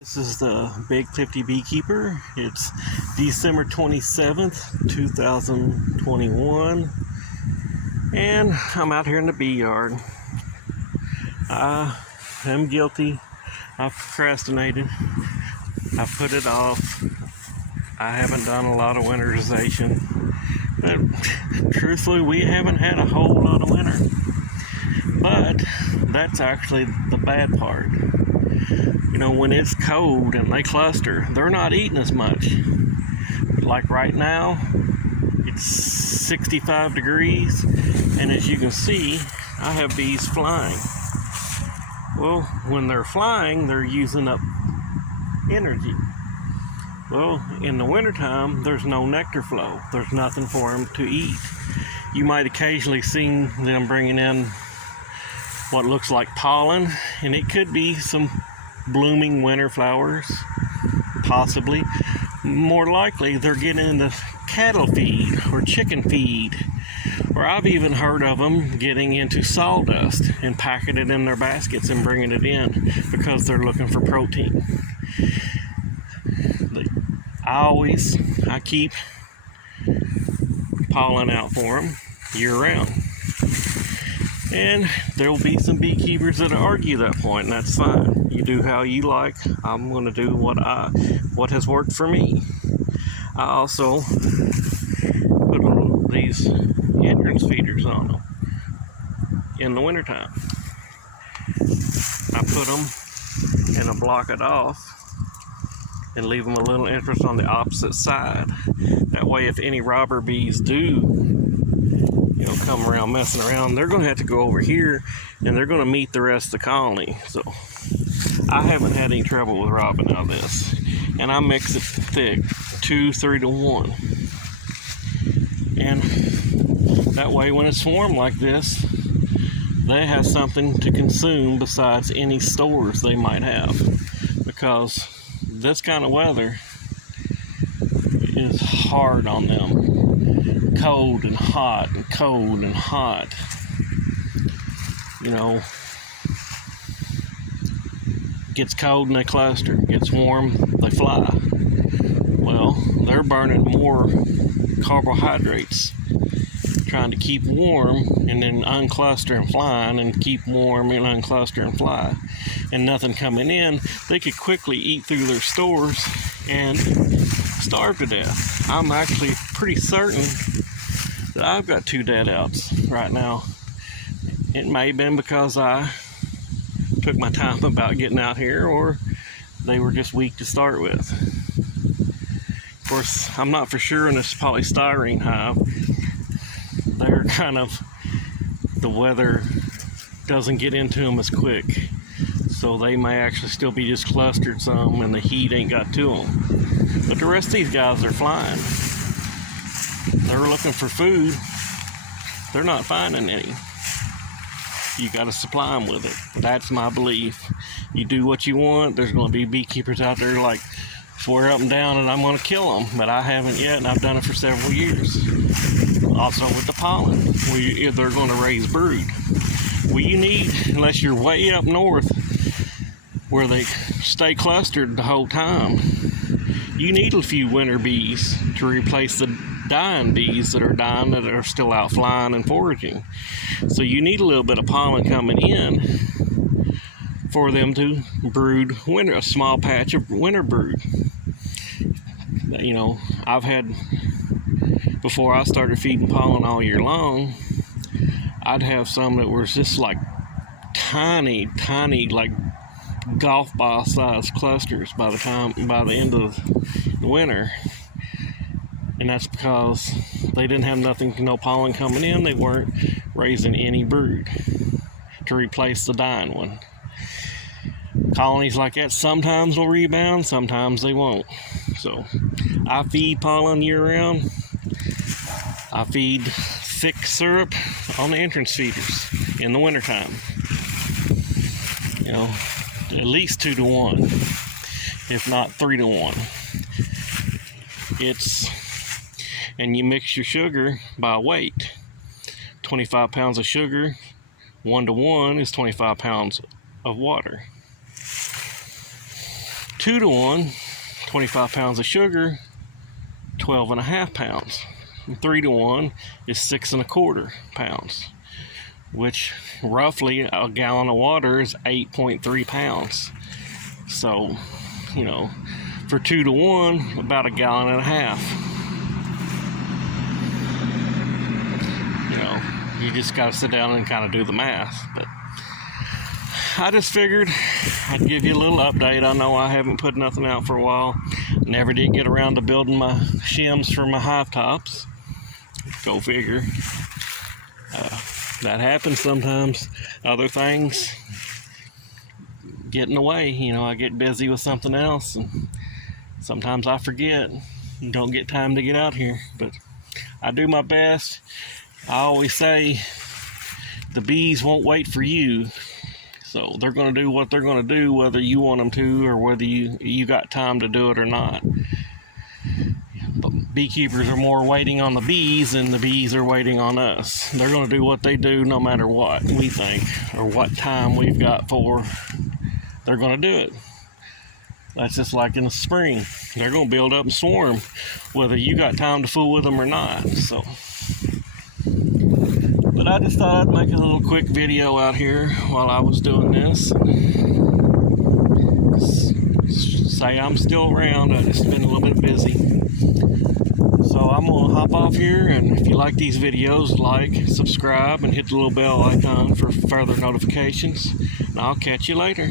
This is the Big 50 Beekeeper. It's December 27th, 2021, and I'm out here in the bee yard. I am guilty. I've procrastinated. I put it off. I haven't done a lot of winterization. But truthfully, we haven't had a whole lot of winter. But that's actually the bad part. You know, when it's cold and they cluster, they're not eating as much. Like right now, it's 65 degrees, and as you can see, I have bees flying. Well, when they're flying, they're using up energy. Well, in the wintertime, there's no nectar flow. There's nothing for them to eat. You might occasionally see them bringing in what looks like pollen, and it could be some blooming winter flowers, possibly. More likely they're getting into cattle feed or chicken feed, or I've even heard of them getting into sawdust and packing it in their baskets and bringing it in because they're looking for protein. I keep pollen out for them year round. And there will be some beekeepers that argue that point, and that's fine. You do how you like. I'm going to do what has worked for me. I also put these entrance feeders on them in the wintertime. I put them and I block it off and leave them a little entrance on the opposite side. That way, if any robber bees do come around messing around, they're going to have to go over here and they're going to meet the rest of the colony. So I haven't had any trouble with robbing out of this, and I mix it thick, 2-3 to 1, and that way when it's warm like this, they have something to consume besides any stores they might have, because this kind of weather is hard on them. Cold and hot and cold and hot. You know, gets cold and they cluster, gets warm, they fly. Well, they're burning more carbohydrates trying to keep warm and then uncluster and flying, and keep warm and uncluster and fly, and nothing coming in. They could quickly eat through their stores and starve to death. I'm actually pretty certain that I've got 2 dead outs right now. It may have been because I took my time about getting out here, or they were just weak to start with. Of course, I'm not for sure in this polystyrene hive. They're the weather doesn't get into them as quick, so they may actually still be just clustered some and the heat ain't got to them. But the rest of these guys are flying. They're looking for food. They're not finding any. You got to supply them with it. That's my belief. You do what you want. There's going to be beekeepers out there like swear up and down and I'm going to kill them, but I haven't yet, and I've done it for several years. Also with the pollen, where they're going to raise brood. Well, you need, unless you're way up north where they stay clustered the whole time, you need a few winter bees to replace the dying bees that are dying, that are still out flying and foraging. So you need a little bit of pollen coming in for them to brood a small patch of winter brood. You know, I've had, before I started feeding pollen all year long, I'd have some that were just like tiny, like golf ball sized clusters by the end of the winter. And that's because they didn't have no pollen coming in. They weren't raising any brood to replace the dying one. Colonies like that sometimes will rebound, sometimes they won't. So I feed pollen year round. I feed thick syrup on the entrance feeders in the wintertime. You know, at least 2 to 1, if not 3 to 1. And you mix your sugar by weight. 25 pounds of sugar, 1 to 1 is 25 pounds of water. 2 to 1, 25 pounds of sugar, 12.5 pounds. And 3 to 1 is 6.25 pounds, which roughly a gallon of water is 8.3 pounds. So, you know, for 2 to 1, about a gallon and a half. You know, you just got to sit down and kind of do the math. But I just figured I'd give you a little update. I know I haven't put nothing out for a while. Never did get around to building my shims for my hive tops. Go figure. That happens sometimes. Other things get in the way. You know, I get busy with something else, and sometimes I forget and don't get time to get out here. But I do my best. I always say the bees won't wait for you. So they're going to do what they're going to do, whether you want them to or whether you got time to do it or not. But beekeepers are more waiting on the bees than the bees are waiting on us. They're going to do what they do no matter what we think or what time we've got for. They're going to do it. That's just like in the spring. They're going to build up and swarm whether you got time to fool with them or not. So, but I just thought I'd make a little quick video out here while I was doing this. Say I'm still around. I've just been a little bit busy. So I'm going to hop off here, and if you like these videos, like, subscribe, and hit the little bell icon for further notifications. And I'll catch you later.